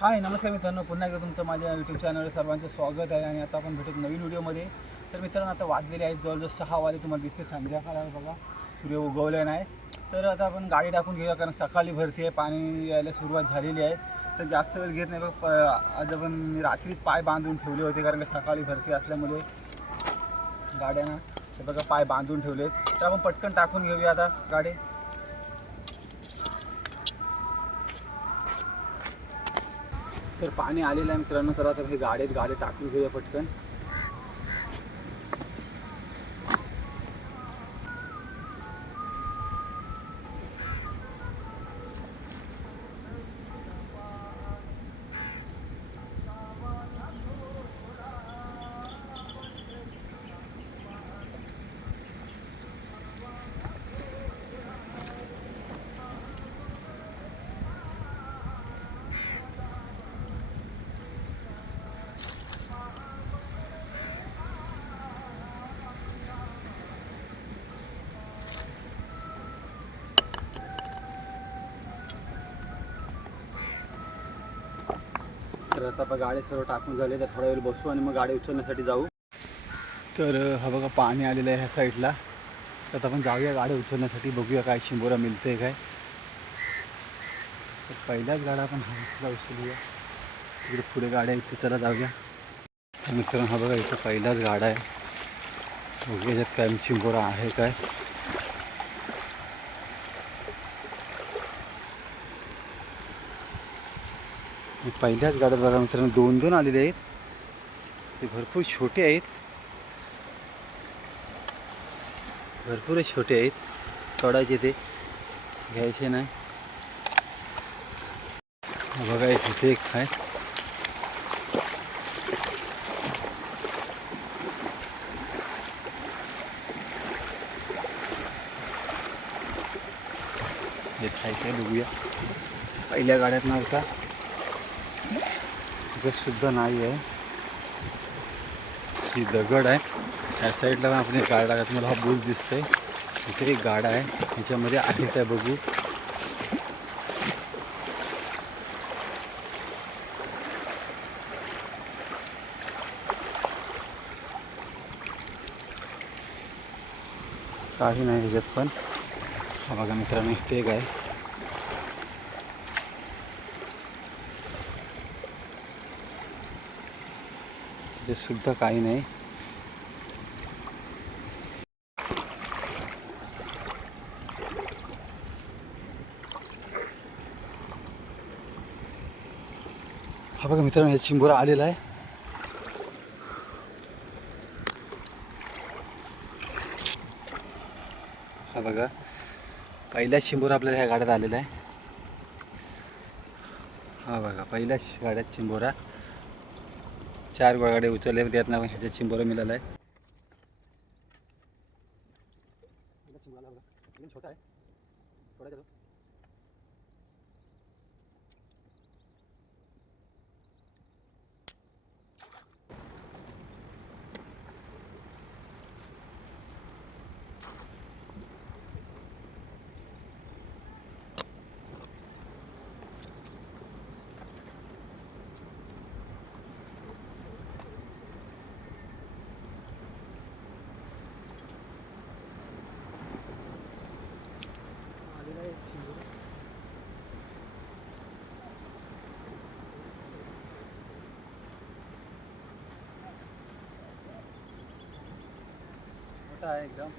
हाय नमस्कार मित्रांनो. पुन्हा एकदा तुमचं माझ्या यूट्यूब चॅनलवर सर्वांचं स्वागत आहे आणि आता आपण भेटत नवीन व्हिडिओमध्ये. तर मित्रांनो आता वाजलेले आहेत जवळजवळ सहा वाजे. तुम्हाला दिसते संध्याकाळ बघा. सूर्य उगवले नाही. तर आता आपण गाडी टाकून घेऊया कारण सकाळी भरती आहे. पाणी यायला सुरुवात झालेली आहे. तर जास्त वेळ घेत नाही बघ. प- आज आपण मी रात्रीच पाय बांधून ठेवले होते कारण का सकाळी भरती असल्यामुळे गाड्यांना. बघा पाय बांधून ठेवले तर आपण पटकन टाकून घेऊया आता गाडी. तर पाणी आलेलं आहे मित्रांनो. तर आता हे गाडीत गाडी टाकून घेऊया पटकन. तर आता आपण गाडी सर्व टाकून झाली तर थोडा वेळ बसू आणि मग गाडी उचलण्यासाठी जाऊ. तर हा बघा पाणी आलेलं आहे ह्या साईडला. तर आता आपण जाऊया गाडी उचलण्यासाठी बघूया काय शिंबोरा मिळते काय. तर पहिल्याच गाड्या आपण हा उचलूया. तिकडे पुढे गाड्या इथे चला जाऊया. मित्रांनो हा बघा इथं पहिलाच गाडा आहे. बघूया याच्यात काय चिंबोरा आहे काय. पहिल्याच गाड्यात बघा मित्रांनो, दोन दोन आलेले भरपूर छोटे भरपूर छोटे आहेत. तोडायचे ते. नाही. हा बघा इथे एक आहे. हे इथं सुद्धा नाही आहे ही दगड आहे त्या साईडला पण आपण एक गाडा टाकत मला हा बुल दिसतोय इथे एक गाडा आहे ह्याच्यामध्ये आहे काय बघू काही नाही ह्याच्यात पण हा बघा मित्रांनो इथे एक आहे ते सुद्धा काही नाही. हा बघा मित्रांनो हे चिंबोरा आलेला आहे. हा बघा पहिला चिंबोरा आपल्याला ह्या गाड्यात आलेला आहे. हा बघा पहिल्याच गाड्यात चिंबोरा. चार गोळगाडे उचलले त्यातनं ह्याच्या चिंबोरा मिळाला आहे मोठा आहे एकदम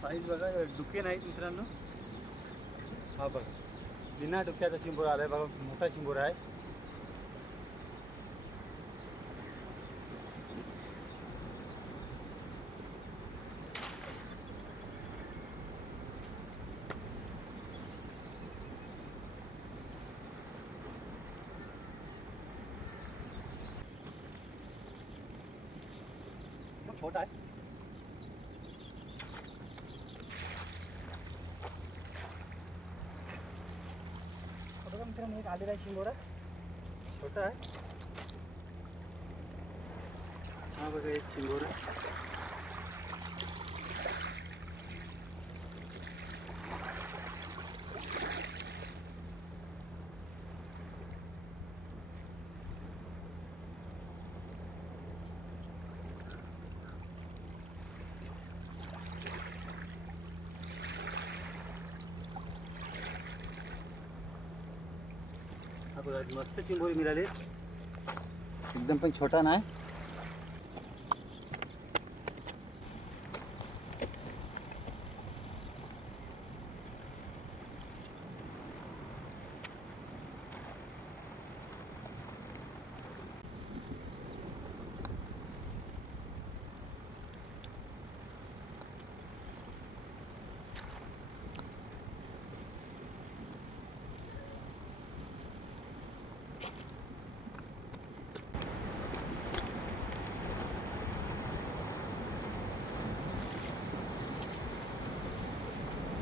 साईज बघा डुके नाहीत मित्रांनो. हा बघा. बिना डुक्याचा चिंबोरा आलाय बघा मोठा चिंबोरा आहे छोटा आहे मित्रांनो एक आलेला आहे शिंगोरा छोटा आहे. हा बघा एक शिंगोरा मस्त चिंबोरी मिळाली. एकदम पण छोटा नाही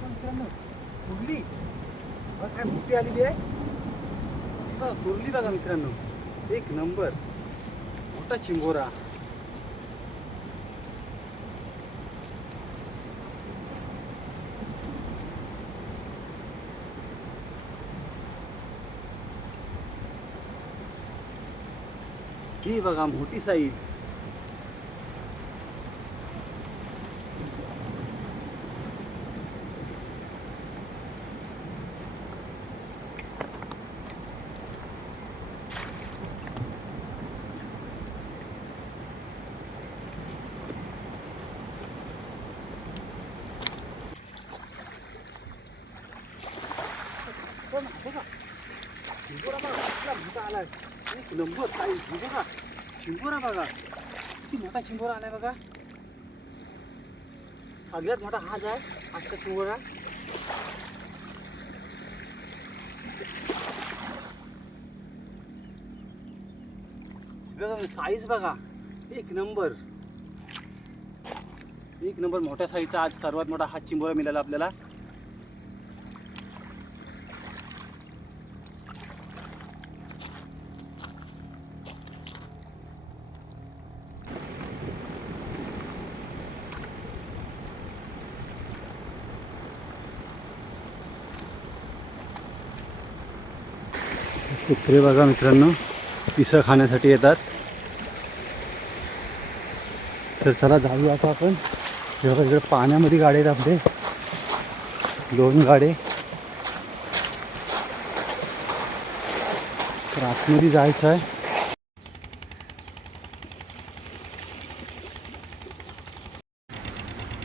मित्रांनो कुर्ली बघा काय मोठी आलेली आहे? बघा कुर्ली बघा मित्रांनो. एक नंबर. मोठा चिंबोरा ही बघा मोठी साईज बघा बघा चिंबोरा बघा कितला मोठा आलाय एक नंबर साईज ही बघा चिंबोरा बघा किती मोठा चिंबोरा आलाय बघा सगळ्यात मोठा हाच आहे आजचा चिंबोरा बघा साईज बघा एक नंबर एक नंबर मोठ्या साईजचा आज सर्वात मोठा हा चिंबोरा मिळाला आपल्याला कुत्रे बघा मित्रांनो पिसं खाण्यासाठी येतात. तर चला जाऊया आता आपण. जेव्हा इकडे पाण्यामध्ये गाडी आहेत आपले. दोन गाडे तर आतमध्ये जायचं आहे.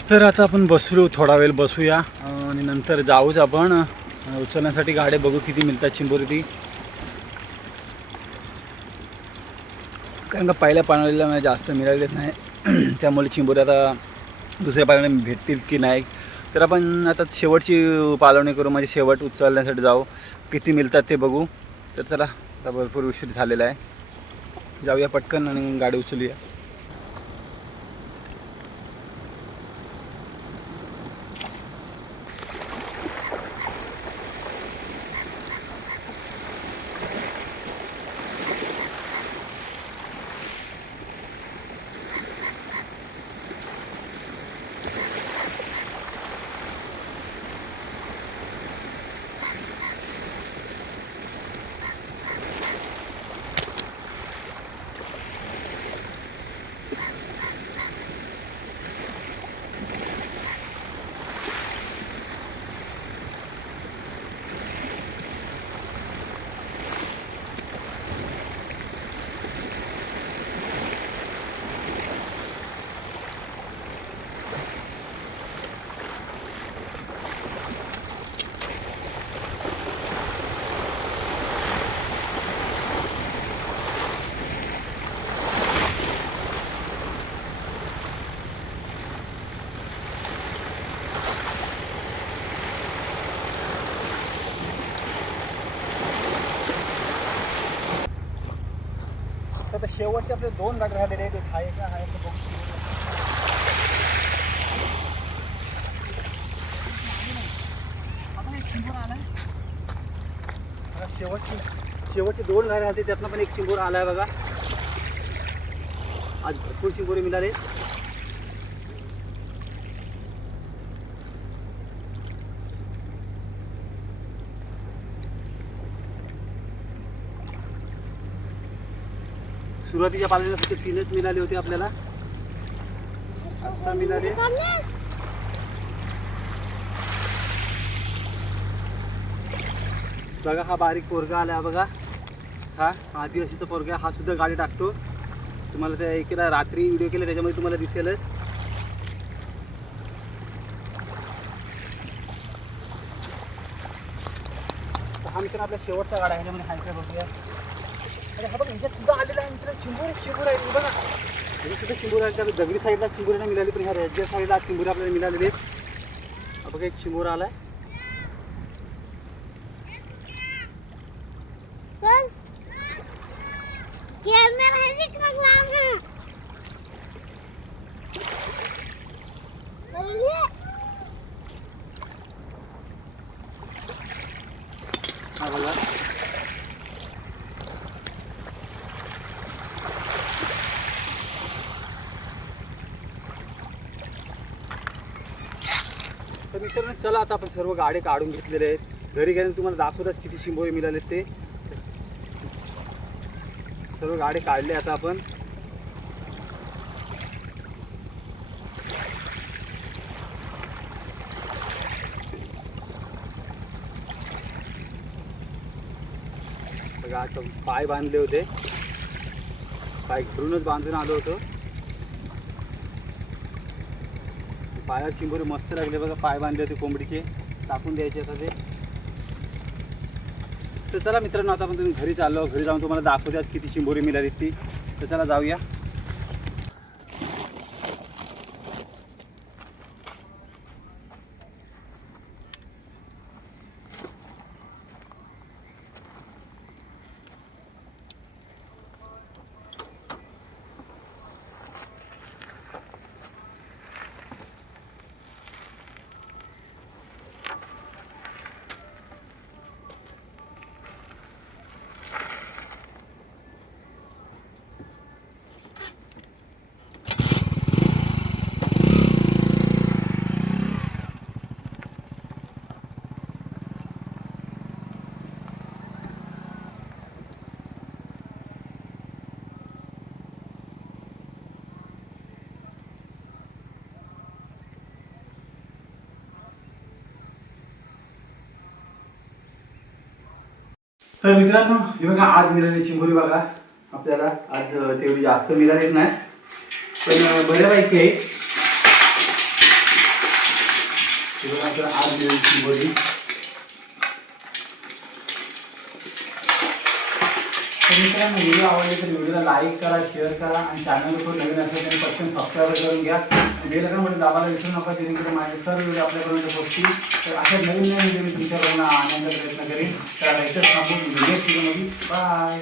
तर आता आपण बसू थोडा वेळ बसूया. आणि नंतर जाऊच आपण. उचलण्यासाठी गाड्या बघू किती मिळतात चिंबोरी ती कारण का पहिल्या पाण्याला मला जास्त मिळालेच नाही. त्यामुळे चिंबोरी आता दुसऱ्या पाण्याने भेटतील की नाही तर आपण आता शेवटची पालवणी करू. म्हणजे शेवट उचलण्यासाठी जाऊ. किती मिळतात ते बघू. तर चला आता भरपूर उशीर झालेला आहे. जाऊया पटकन आणि गाडी उचलूया. शेवटचे आपले दोन गाडी राहिलेले आहेत. एक हा हा शेवटची, शेवटचे दोन घरे होते त्यातनं पण एक चिंबोर आला आहे बघा. आज भरपूर चिंबोरे मिळाले. सुरुवातीच्या पाल्याला फक्त तीनच मिळाले होते आपल्याला. आता मिळाले. बघा हा बारीक पोरगा आला बघा. हा आदिवासीचा पोरगा हा सुद्धा गाडी टाकतो. तुम्हाला त्या एकेला रात्री व्हिडिओ केला त्याच्यामध्ये तुम्हाला दिसेलच. हा मित्र आपल्या शेवटचा गाडा आहे. ह्याच्यामध्ये हाय बघूया. अरे हा बघा ह्याच्यात सुद्धा आलेला आहे मित्र चिंबूर चिंबूर आहे. बघा. हे सुद्धा चिंबूर आहे त्या दगडी साईडला चिंबूर नाही मिळाली पण ह्या राज्य साईडला चिंबूर आपल्याला मिळालेले आहेत. बघा एक चिंबूर आला आहे कॅमेरा है निकला है बोलिए हा बघा तर मित्रांनो चला आता आपण सर्व गाडे काढून घेतलेले आहेत. घरी गेल्यानंतर तुम्हाला दाखवतात किती शिंबोरे मिळाले ते. सर्व गाडे काढले आता आपण. पाय बांधले होते. पाय घरूनच बांधून आलो होतो. पायावर शिंगोरी मस्त लागले बघा पाय बांधले होते कोंबडीचे. टाकून द्यायचे आता ते. तर चला मित्रांनो आता आपण तुम्ही घरी चाललो घरी जाऊन तुम्हाला दाखवते किती शिंबोरी मिळाली ती. तर चला जाऊया. तर मित्रांनो हे बघा आज मिळाली चिंबोरी बघा. आपल्याला आज तेवढी जास्त मिळालीच नाही. पण बऱ्यापैकी आहे. हे बघा आपल्याला आज मिळाली चिंबोरी मित्रांनो व्हिडिओ आवडले तर व्हिडिओला लाईक करा शेअर करा आणि चॅनलवर नवीन असेल तर पटकन सबस्क्राईब करून घ्या. बेल आयकॉनमध्ये दाबायला विसरू नका जेणेकरून माझे सर्व व्हिडिओ आपल्यापर्यंत पोहोचतील तर अशा नवीन नवीन व्हिडिओ मी तुमच्याकडून आणण्याचा प्रयत्न करेन तर इथं थांबून नेक्स्ट व्हिडिओमध्ये बाय